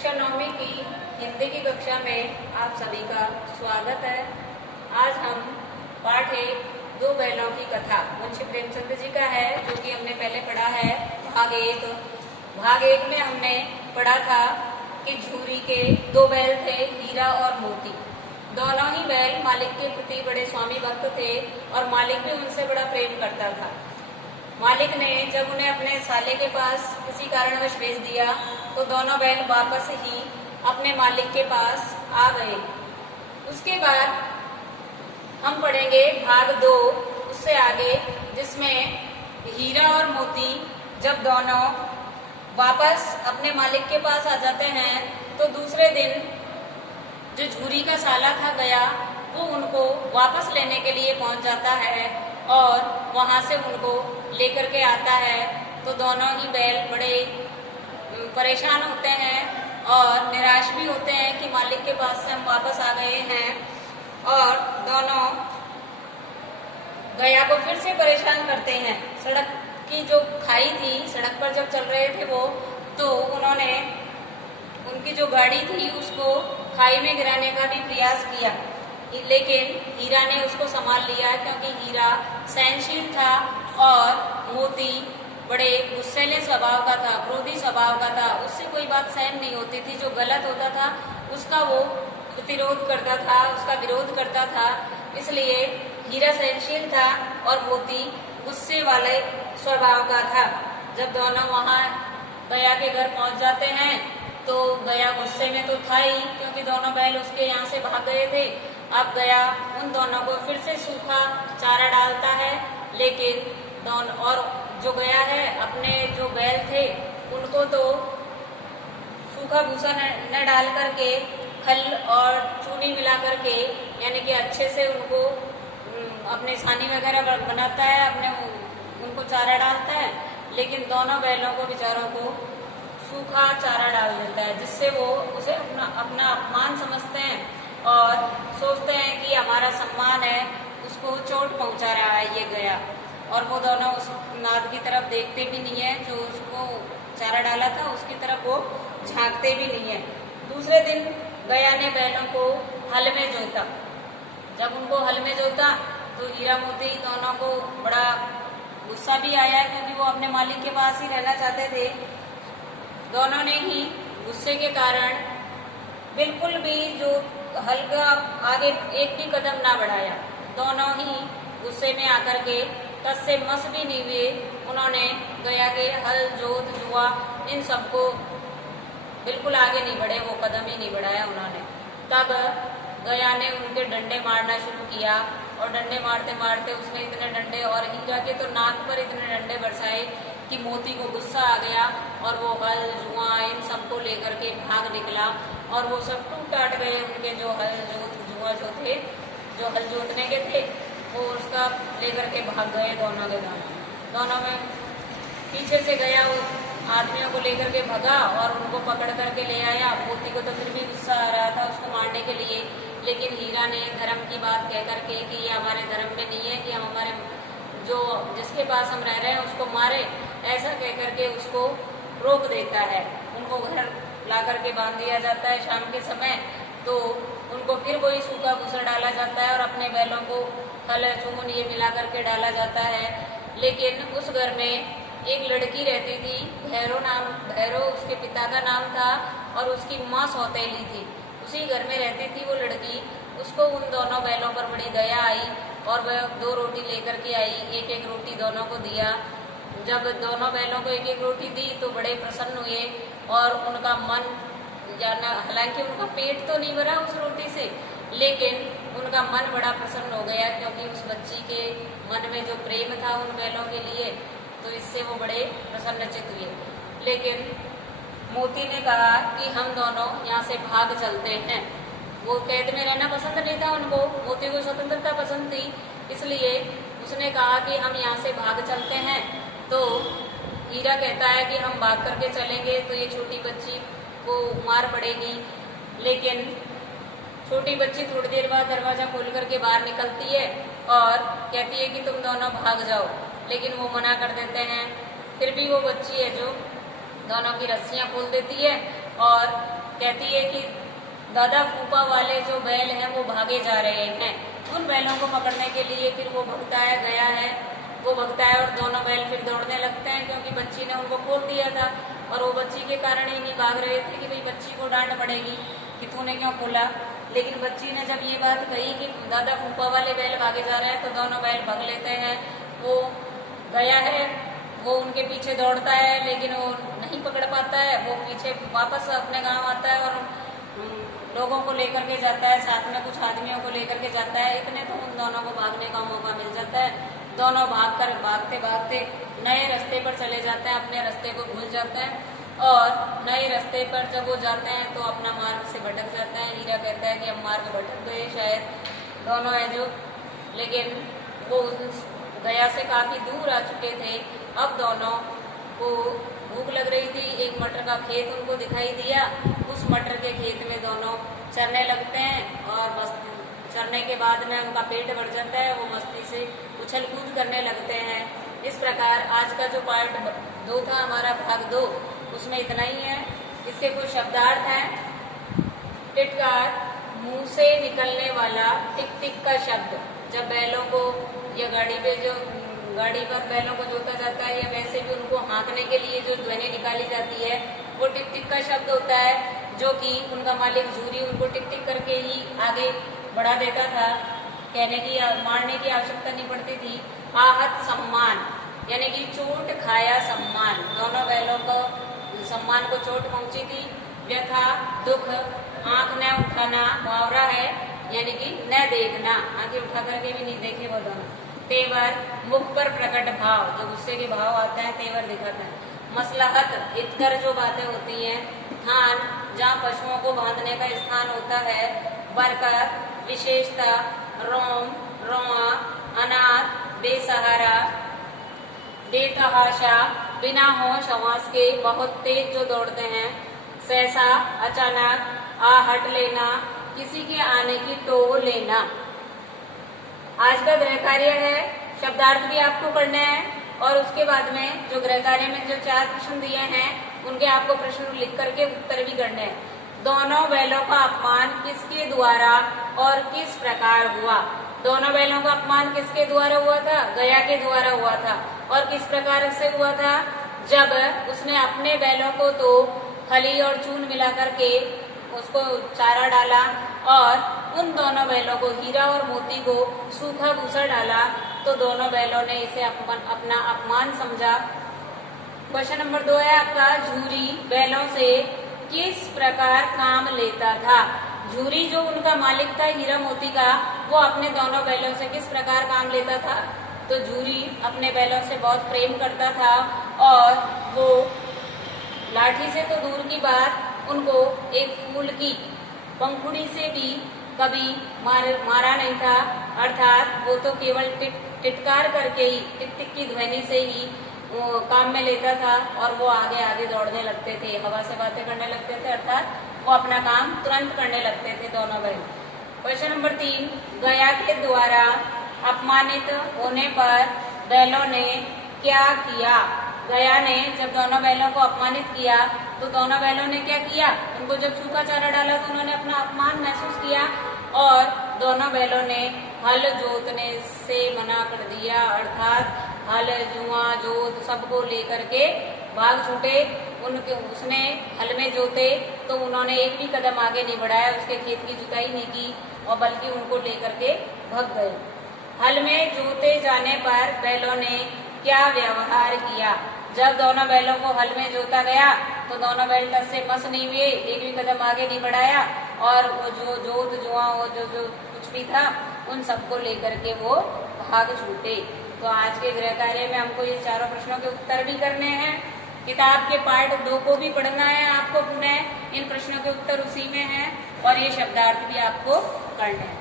कक्षा 9वीं की हिंदी की कक्षा में आप सभी का स्वागत है। आज हम पाठ एक दो बैलों की कथा मुंशी प्रेमचंद जी का है, जो कि हमने पहले पढ़ा है भाग एक में हमने पढ़ा था कि झूरी के दो बैल थे, हीरा और मोती। दोनों ही बैल मालिक के प्रति बड़े स्वामी भक्त थे और मालिक भी उनसे बड़ा प्रेम करता था। मालिक ने जब उन्हें अपने साले के पास किसी कारणवश भेज दिया तो दोनों बैल वापस ही अपने मालिक के पास आ गए। उसके बाद हम पढ़ेंगे भाग 2 उससे आगे, जिसमें हीरा और मोती जब दोनों वापस अपने मालिक के पास आ जाते हैं तो दूसरे दिन जो झूरी का साला था गया, वो उनको वापस लेने के लिए पहुंच जाता है और वहां से उनको लेकर के आता है। तो दोनों ही बैल बड़े परेशान होते हैं और निराश भी होते हैं कि मालिक के पास से हम वापस आ गए हैं, और दोनों गया को फिर से परेशान करते हैं। सड़क की जो खाई थी, सड़क पर जब चल रहे थे वो, तो उन्होंने उनकी जो गाड़ी थी उसको खाई में गिराने का भी प्रयास किया, लेकिन हीरा ने उसको संभाल लिया, क्योंकि हीरा सहनशील था और मोती बड़े गुस्सैले स्वभाव का था, क्रोधी स्वभाव का था। उससे कोई बात सहन नहीं होती थी, जो गलत होता था उसका वो प्रतिरोध करता था, उसका विरोध करता था। इसलिए हीरा सहनशील था और मोती गुस्से वाले स्वभाव का था। जब दोनों वहाँ गया के घर पहुँच जाते हैं तो गया गुस्से में तो था ही, क्योंकि दोनों बैल उसके यहाँ से भाग गए थे। अब गया उन दोनों को फिर से सूखा चारा डालता है, लेकिन दोनों और जो गया है अपने जो बैल थे उनको तो सूखा भूसा न डाल करके खल और चूनी मिला करके, यानी कि अच्छे से उनको अपने सानी वगैरह बनाता है, अपने उनको चारा डालता है, लेकिन दोनों बैलों को बेचारों को सूखा चारा डाल देता है, जिससे वो उसे अपना अपमान समझते हैं और सोचते हैं कि हमारा सम्मान है, उसको चोट पहुंचा रहा है ये गया। और वो दोनों उस नाद की तरफ देखते भी नहीं है, जो उसको चारा डाला था उसकी तरफ वो झांकते भी नहीं है। दूसरे दिन गया ने बैलों को हल में जोता। जब उनको हल में जोता तो हीरा मोती दोनों को बड़ा गुस्सा भी आया, क्योंकि वो अपने मालिक के पास ही रहना चाहते थे। दोनों ने ही गुस्से के कारण बिल्कुल भी जो हल्का आगे एक भी कदम ना बढ़ाया। दोनों ही गुस्से में आकर के टस से मस भी नहीं हुए। उन्होंने गया के हल जोत जुआ इन सबको बिल्कुल आगे नहीं बढ़े, वो कदम ही नहीं बढ़ाया उन्होंने। तब गया ने उनके डंडे मारना शुरू किया और डंडे मारते मारते उसने इतने डंडे, और हीरा के तो नाक पर इतने डंडे बरसाए कि मोती को गुस्सा आ गया और वो हल जुआ इन सबको लेकर के भाग निकला। और वो सब टूट टाट गए, उनके जो हल जोत जुआ जो थे, जो हल जोतने के थे, वो उसका लेकर के भाग गए दोनों के दोनों में। पीछे से गया वो आदमियों को लेकर के भगा और उनको पकड़ करके ले आया। मोती को तो फिर भी गुस्सा आ रहा था उसको मारने के लिए, लेकिन हीरा ने धर्म की बात कह करके कि ये हमारे धर्म में नहीं है कि हम हमारे जो जिसके पास हम रह रहे हैं उसको मारे, ऐसा कह करके उसको रोक देता है। उनको घर ला करके बांध दिया जाता है शाम के समय, तो उनको फिर वही सूखा भूसा डाला जाता है और अपने बैलों को खल चून ये मिला करके डाला जाता है। लेकिन उस घर में एक लड़की रहती थी, भैरव उसके पिता का नाम था, और उसकी माँ सौतेली थी, उसी घर में रहती थी वो लड़की। उसको उन दोनों बैलों पर बड़ी दया आई और वह 2 रोटी लेकर के आई, एक एक रोटी दोनों को दिया। जब दोनों बैलों को एक एक रोटी दी तो बड़े प्रसन्न हुए और उनका मन, हालांकि उनका पेट तो नहीं भरा उस रोटी से, लेकिन उनका मन बड़ा प्रसन्न हो गया, क्योंकि उस बच्ची के मन में जो प्रेम था उन बैलों के लिए, तो इससे वो बड़े प्रसन्नचित्त हुए। लेकिन मोती ने कहा कि हम दोनों यहाँ से भाग चलते हैं। वो कैद में रहना पसंद नहीं था उनको, मोती को स्वतंत्रता पसंद थी, इसलिए उसने कहा कि हम यहाँ से भाग चलते हैं। तो हीरा कहता है कि हम भाग करके चलेंगे तो ये छोटी बच्ची को मार पड़ेगी, लेकिन छोटी बच्ची थोड़ी देर बाद दरवाजा खोल करके बाहर निकलती है और कहती है कि तुम दोनों भाग जाओ, लेकिन वो मना कर देते हैं। फिर भी वो बच्ची है जो दोनों की रस्सियां खोल देती है और कहती है कि दादा फूफा वाले जो बैल हैं वो भागे जा रहे हैं। उन बैलों को पकड़ने के लिए फिर वो भगता है, गया है, वो भगता है और दोनों बैल फिर दौड़ने लगते हैं, क्योंकि बच्ची ने उनको खोल दिया था और वो बच्ची के कारण ही नहीं भाग रहे थे कि भाई बच्ची को डांट पड़ेगी कि तूने क्यों खोला। लेकिन बच्ची ने जब ये बात कही कि दादा फूफा वाले बैल भागे जा रहे हैं, तो दोनों बैल भाग लेते हैं। वो गया है, वो उनके पीछे दौड़ता है, लेकिन वो नहीं पकड़ पाता है। वो पीछे वापस अपने गांव आता है और लोगों को लेकर के जाता है, साथ में कुछ आदमियों को लेकर के जाता है। इतने तो उन दोनों को भागने का मौका मिल जाता है। दोनों भागते भागते नए रास्ते पर चले जाते हैं, अपने रास्ते को भूल जाते हैं और नए रास्ते पर जब वो जाते हैं तो अपना मार्ग से भटक जाते हैं। हीरा कहता है कि हम मार्ग भटक गए शायद, दोनों है जो, लेकिन वो गया से काफी दूर आ चुके थे। अब दोनों को भूख लग रही थी, एक मटर का खेत उनको दिखाई दिया। उस मटर के खेत में दोनों चरने लगते हैं और बस चरने के बाद में उनका पेट भर जाता है, वो मस्ती से उछल कूद करने लगते हैं। इस प्रकार आज का जो पार्ट 2 था हमारा, भाग 2, उसमें इतना ही है। इसके कुछ शब्दार्थ हैं। टिटकार, मुंह से निकलने वाला टिक टिक का शब्द। जब बैलों को या गाड़ी पर बैलों को जोता जाता है या वैसे भी उनको हाँकने के लिए जो ध्वनि निकाली जाती है, वो टिक टिक का शब्द होता है, जो कि उनका मालिक झूरी उनको टिक टिक करके ही आगे बढ़ा देता था। मारने की आवश्यकता नहीं पड़ती थी। आहत सम्मान, यानी कि चोट खाया सम्मान। दोनों बैलों को सम्मान को चोट पहुंची थी। व्यथा, दुख, आंख न उठाना मुहावरा है, यानी कि न देखना, आंखें उठा करके भी नहीं देखे वो दोनों। तेवर, मुख पर प्रकट भाव, जो गुस्से के भाव आते हैं तेवर दिखाते हैं। मसलहत, हितकर जो बातें होती हैं। थान, जहाँ पशुओं को बांधने का स्थान होता है। बरकत, विशेषता। रोम, रोआ। अनाथ, बेसहारा। बेतहाशा, बिना होश हवास के, बहुत तेज जो दौड़ते हैं। सहसा, अचानक। आहट लेना, किसी के आने की टोह लेना। आज का गृह कार्य है, शब्दार्थ भी आपको करना है और उसके बाद में जो गृह कार्य में जो 4 प्रश्न दिए हैं उनके आपको प्रश्न लिख करके उत्तर भी करने हैं। दोनों बैलों का अपमान किसके द्वारा और किस प्रकार हुआ? दोनों बैलों का अपमान किसके द्वारा हुआ था? गया के द्वारा हुआ था। और किस प्रकार से हुआ था? जब उसने अपने बैलों को तो खली और चून मिला करके उसको चारा डाला और उन दोनों बैलों को, हीरा और मोती को, सूखा भूसा डाला, तो दोनों बैलों ने इसे अपना अपमान समझा। क्वेश्चन नंबर 2 है आपका, झूरी बैलों से किस प्रकार काम लेता था? झूरी जो उनका मालिक था हीरा मोती का, वो अपने दोनों बैलों से किस प्रकार काम लेता था? तो झूरी अपने बैलों से बहुत प्रेम करता था और वो लाठी से तो दूर की बात, उनको एक फूल की पंखुड़ी से भी कभी मारा नहीं था। अर्थात वो तो केवल टिटकार करके ही, टिक टिक की ध्वनि से ही वो काम में लेता था और वो आगे आगे दौड़ने लगते थे, हवा से बातें करने लगते थे, अर्थात वो अपना काम तुरंत करने लगते थे दोनों बैल। क्वेश्चन नंबर 3, गया के द्वारा अपमानित होने पर बैलों ने क्या किया? गया ने जब दोनों बैलों को अपमानित किया तो दोनों बैलों ने क्या किया? उनको जब सूखा चारा डाला तो उन्होंने अपना अपमान महसूस किया और दोनों बैलों ने हल जोतने से मना कर दिया। अर्थात हल, जुआ, जोत सबको लेकर के भाग छूटे। उसने हल में जोते तो उन्होंने एक भी कदम आगे नहीं बढ़ाया, उसके खेत की जुताई नहीं की और बल्कि उनको लेकर के भाग गए। हल में जोते जाने पर बैलों ने क्या व्यवहार किया? जब दोनों बैलों को हल में जोता गया तो दोनों बैल टस से मस नहीं हुए, एक भी कदम आगे नहीं बढ़ाया और वो जो जोत जुआ वो जो कुछ भी था उन सबको लेकर के वो भाग छूटे। तो आज के गृह कार्य में हमको ये चारों प्रश्नों के उत्तर भी करने हैं। किताब के पार्ट 2 को भी पढ़ना है आपको पुनः, इन प्रश्नों के उत्तर उसी में हैं और ये शब्दार्थ भी आपको करने हैं।